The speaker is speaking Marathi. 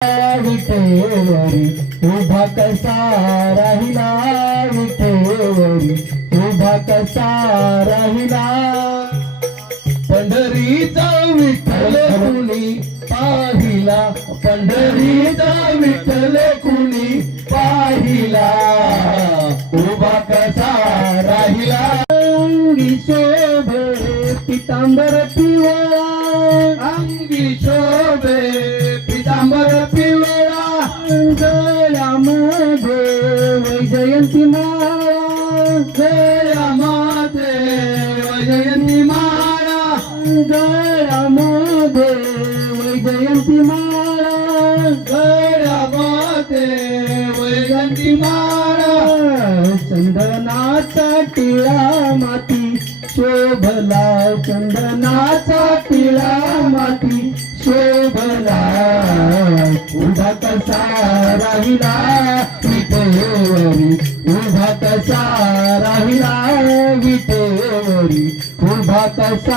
विठेवरी उभा कसा राहिला, विठेवरी उभा कसा राहिला. पंढरीचा विठ्ठल कुणी पाहिला, पंढरीचा विठ्ठल कुणी पाहिला, उभा कसा राहिला. अंगी शोभे पितांबर पिवळा, अंगी शोभे पितांबर पिवळा. गळ्यामध्ये वैजयंती माळा, गळ्यामध्ये वैजयंती माळा, गळ्यामध्ये वैजयंती माळा, गळ्यामध्ये वैजयंती माळा. चंदनाचा टिळा माती शोभला, चंदनाचा टिळा माती शोभला. उभा कसा राहिला, विठेवरी उभा कसा राहिला, विठेवरी उभा कसा